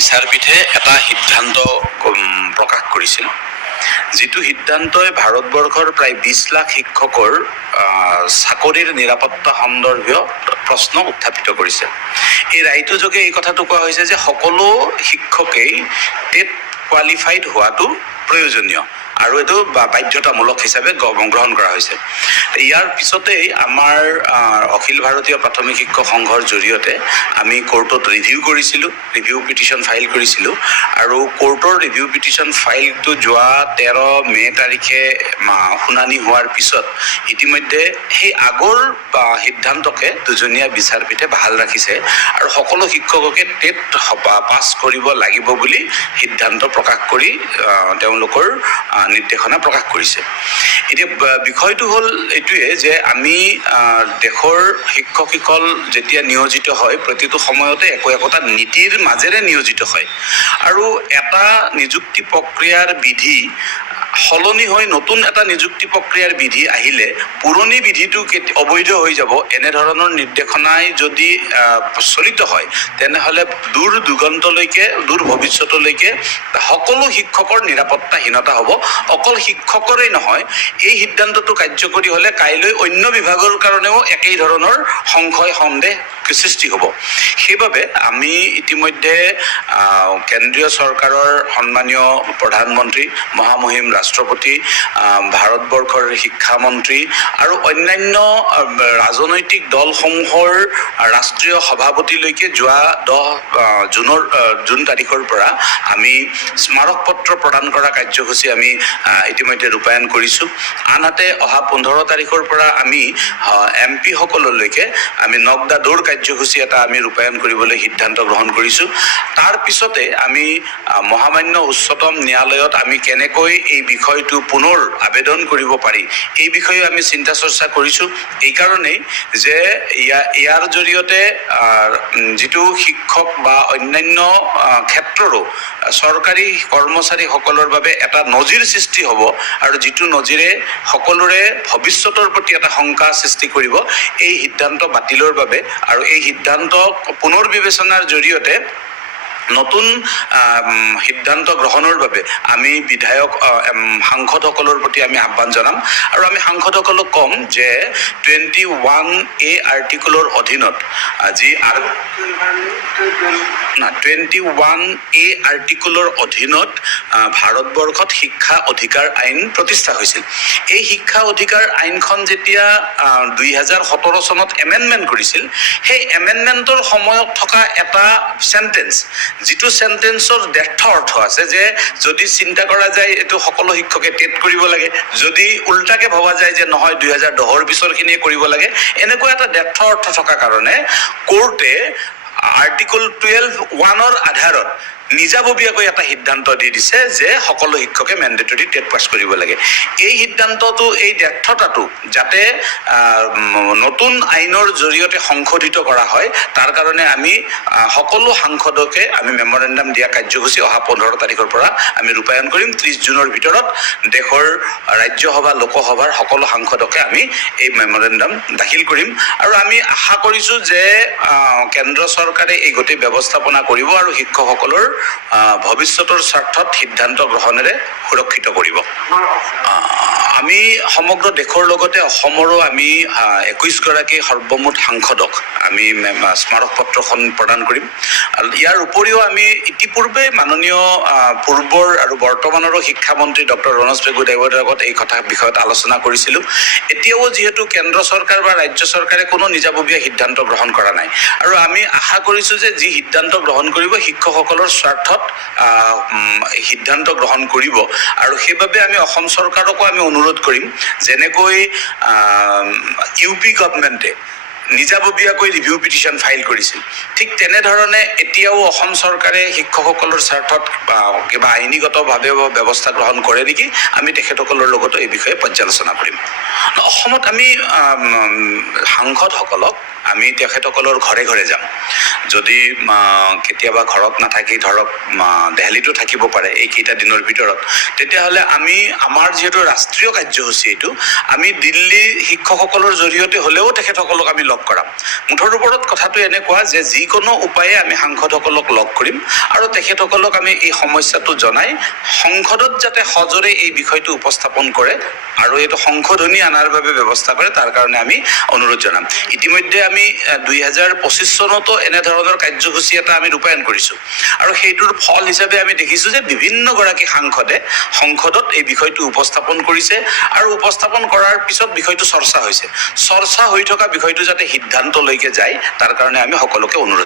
বিচাৰপীঠে এটা সিদ্ধান্ত প্ৰকাশ কৰিছিল, যিটো সিদ্ধান্তই ভাৰতবৰ্ষৰ প্ৰায় 20 লাখ শিক্ষকৰ চাকৰিৰ নিৰাপত্তা সন্দৰ্ভীয় প্ৰশ্ন উত্থাপিত কৰিছে। এই ৰায়টোৰ যোগে এই কথাটো কোৱা হৈছে যে সকলো শিক্ষকেই টেট কোৱালিফাইড হোৱাটো প্ৰয়োজনীয় আৰু এইটো বাধ্যতামূলক হিচাপে গ্ৰহণ কৰা হৈছে। ইয়াৰ পিছতেই আমাৰ অখিল ভাৰতীয় প্ৰাথমিক শিক্ষক সংঘৰ জৰিয়তে আমি কোৰ্টত ৰিভিউ পিটিশ্যন ফাইল কৰিছিলোঁ আৰু কোৰ্টৰ ৰিভিউ পিটিশ্যন ফাইলটো যোৱা 13 মে তাৰিখে শুনানি হোৱাৰ পিছত ইতিমধ্যে সেই আগৰ সিদ্ধান্তকে দুজনীয়া বিচাৰপীঠে ভাল ৰাখিছে আৰু সকলো শিক্ষককে টেট পাছ কৰিব লাগিব বুলি সিদ্ধান্ত প্ৰকাশ কৰি তেওঁলোকৰ নিৰ্দেশনা প্ৰকাশ কৰিছে। এতিয়া বিষয়টো হ'ল এইটোৱে যে আমি দেশৰ শিক্ষকসকল যেতিয়া নিয়োজিত হয় প্ৰতিটো সময়তে একোটা নীতিৰ মাজেৰে নিয়োজিত হয় আৰু এটা নিযুক্তি প্ৰক্ৰিয়াৰ বিধি সলনি হৈ নতুন এটা নিযুক্তি প্ৰক্ৰিয়াৰ বিধি আহিলে পুৰণি বিধিটো অবৈধ হৈ যাব। এনেধৰণৰ নিৰ্দেশনাই যদি চলিত হয় তেনেহ'লে দূৰ ভৱিষ্যতলৈকে সকলো শিক্ষকৰ নিৰাপত্তাহীনতা হ'ব। অকল শিক্ষকৰেই নহয়, এই সিদ্ধান্তটো কাৰ্যকৰী হ'লে কাইলৈ অন্য বিভাগৰ কাৰণেও একেই ধৰণৰ সংশয় সন্দেহ সৃষ্টি হ'ব। সেইবাবে আমি ইতিমধ্যে কেন্দ্ৰীয় চৰকাৰৰ সন্মানীয় প্ৰধানমন্ত্ৰী, মহামহিম ৰাষ্ট্ৰপতি, ভাৰতবৰ্ষৰ শিক্ষামন্ত্ৰী আৰু অন্যান্য ৰাজনৈতিক দলসমূহৰ ৰাষ্ট্ৰীয় সভাপতিলৈকে যোৱা 10 জুন তাৰিখৰ পৰা আমি স্মাৰক পত্ৰ প্ৰদান কৰা কাৰ্যসূচী আমি ইতিমধ্যে ৰূপায়ণ কৰিছোঁ। আনহাতে অহা 15 তাৰিখৰ পৰা আমি MP সকললৈকে আমি নক দা ড'ৰ কাৰ্যসূচী এটা আমি ৰূপায়ণ কৰিবলৈ সিদ্ধান্ত গ্ৰহণ কৰিছোঁ। তাৰ পিছতে আমি মহামান্য উচ্চতম ন্যায়ালয়ত আমি কেনেকৈ এই বিষয়টো পুনৰ আবেদন কৰিব পাৰি এই বিষয়ে আমি চিন্তা চৰ্চা কৰিছোঁ। এইকাৰণেই যে ইয়াৰ জৰিয়তে যিটো শিক্ষক বা অন্যান্য ক্ষেত্ৰৰো চৰকাৰী কৰ্মচাৰীসকলৰ বাবে এটা নজিৰ সৃষ্টি হ'ব আৰু যিটো নজিৰে সকলোৰে ভৱিষ্যতৰ প্ৰতি এটা শংকা সৃষ্টি কৰিব। এই সিদ্ধান্ত বাতিলৰ বাবে আৰু এই সিদ্ধান্ত পুনৰ বিবেচনাৰ জৰিয়তে নতুন সিদ্ধান্ত গ্ৰহণৰ বাবে আমি বিধায়ক সাংসদসকলৰ প্ৰতি আমি আহ্বান জনাম আৰু আমি সাংসদসকলক ক'ম যে 21A আৰ্টিকলৰ অধীনত যি 21A আৰ্টিকলৰ অধীনত ভাৰতবৰ্ষত শিক্ষা অধিকাৰ আইন প্ৰতিষ্ঠা হৈছিল। এই শিক্ষা অধিকাৰ আইনখন যেতিয়া 2017 চনত এমেণ্ডমেণ্ট কৰিছিল, সেই এমেণ্ডমেণ্টৰ সময়ত থকা এটা চেণ্টেন্স, যিটো চেণ্টেন্সৰ ডেৰ্থ অৰ্থ আছে যে যদি চিন্তা কৰা যায় এইটো সকলো শিক্ষকে টেট কৰিব লাগে, যদি উল্টাকে ভবা যায় যে নহয় 2010ৰ পিছৰখিনিয়ে কৰিব লাগে, এনেকুৱা এটা ডেৰ্থ অৰ্থ থকা কাৰণে কোৰ্টে আৰ্টিকল 12(1)ৰ আধাৰত নিজাববীয়াকৈ এটা সিদ্ধান্ত দি দিছে যে সকলো শিক্ষকে মেণ্ডেটৰী টেট পাছ কৰিব লাগে। এই সিদ্ধান্তটো, এই ডেৰ্থতাটো যাতে নতুন আইনৰ জৰিয়তে সংশোধিত কৰা হয় তাৰ কাৰণে আমি সকলো সাংসদকে আমি মেমৰেণ্ডাম দিয়া কাৰ্যসূচী অহা 15 তাৰিখৰ পৰা আমি ৰূপায়ণ কৰিম। 30 জুনৰ ভিতৰত দেশৰ ৰাজ্যসভা লোকসভাৰ সকলো সাংসদকে আমি এই মেমৰেণ্ডাম দাখিল কৰিম আৰু আমি আশা কৰিছোঁ যে কেন্দ্ৰ চৰকাৰে এই গোটেই ব্যৱস্থাপনা কৰিব আৰু শিক্ষকসকলৰ ভৱিষ্যতৰ স্বাৰ্থত সিদ্ধান্ত গ্ৰহণেৰে সুৰক্ষিত কৰিব। আমি সমগ্ৰ দেশৰ লগতে অসমৰো আমি 21 গৰাকী সৰ্বমুঠ সাংসদক আমি স্মাৰক পত্ৰখন প্ৰদান কৰিম। আৰু ইয়াৰ উপৰিও আমি ইতিপূৰ্বে মাননীয় পূৰ্বৰ আৰু বৰ্তমানৰো শিক্ষামন্ত্ৰী ডক্টৰ ৰণোজ পেগু দেৱৰ লগত এই বিষয়ত আলোচনা কৰিছিলোঁ। এতিয়াও যিহেতু কেন্দ্ৰ চৰকাৰ বা ৰাজ্য চৰকাৰে কোনো নিজাববীয়া সিদ্ধান্ত গ্ৰহণ কৰা নাই আৰু আমি আশা কৰিছোঁ যে যি সিদ্ধান্ত গ্ৰহণ কৰিব শিক্ষকসকলৰ স্বাৰ্থত সিদ্ধান্ত গ্ৰহণ কৰিব আৰু সেইবাবে আমি অসম চৰকাৰকো আমি অনুৰোধ কৰিম, যেনেকৈ UP গভৰ্ণমেণ্টে নিজাববীয়াকৈ ৰিভিউ পিটিশ্যন ফাইল কৰিছিল, ঠিক তেনেধৰণে এতিয়াও অসম চৰকাৰে শিক্ষকসকলৰ স্বাৰ্থত কিবা আইনীগতভাৱে ব্যৱস্থা গ্ৰহণ কৰে নেকি, আমি তেখেতসকলৰ লগতো এই বিষয়ে পৰ্যালোচনা কৰিম। অসমত আমি সাংসদসকলক আমি তেখেতসকলৰ ঘৰে ঘৰে যাম। যদি কেতিয়াবা ঘৰত নাথাকি ধৰক দেহলীতো থাকিব পাৰে এইকেইটা দিনৰ ভিতৰত, তেতিয়াহ'লে আমি আমাৰ যিহেতু ৰাষ্ট্ৰীয় কাৰ্যসূচী এইটো, আমি দিল্লী শিক্ষকসকলৰ জৰিয়তে হ'লেও তেখেতসকলক আমি লগ কৰাম। মুঠৰ ওপৰত কথাটো এনেকুৱা যে যিকোনো উপায়ে আমি সাংসদসকলক লগ কৰিম আৰু তেখেতসকলক আমি এই সমস্যাটো জনাই সংসদত যাতে সজোৰে এই বিষয়টো উপস্থাপন কৰে আৰু এইটো সংশোধনী আনাৰ বাবে ব্যৱস্থা কৰে, তাৰ কাৰণে আমি অনুৰোধ জনাম। ইতিমধ্যে আমি 2025 চনতো এনেধৰণৰ কাৰ্যসূচী এটা আমি ৰূপায়ণ কৰিছোঁ আৰু সেইটোৰ ফল হিচাপে আমি দেখিছোঁ যে বিভিন্নগৰাকী সাংসদে সংসদত এই বিষয়টো উপস্থাপন কৰিছে আৰু উপস্থাপন কৰাৰ পিছত বিষয়টো চৰ্চা হৈছে। চৰ্চা হৈ থকা বিষয়টো যাতে সিদ্ধান্তলৈকে যায় তাৰ কাৰণে আমি সকলোকে অনুৰোধ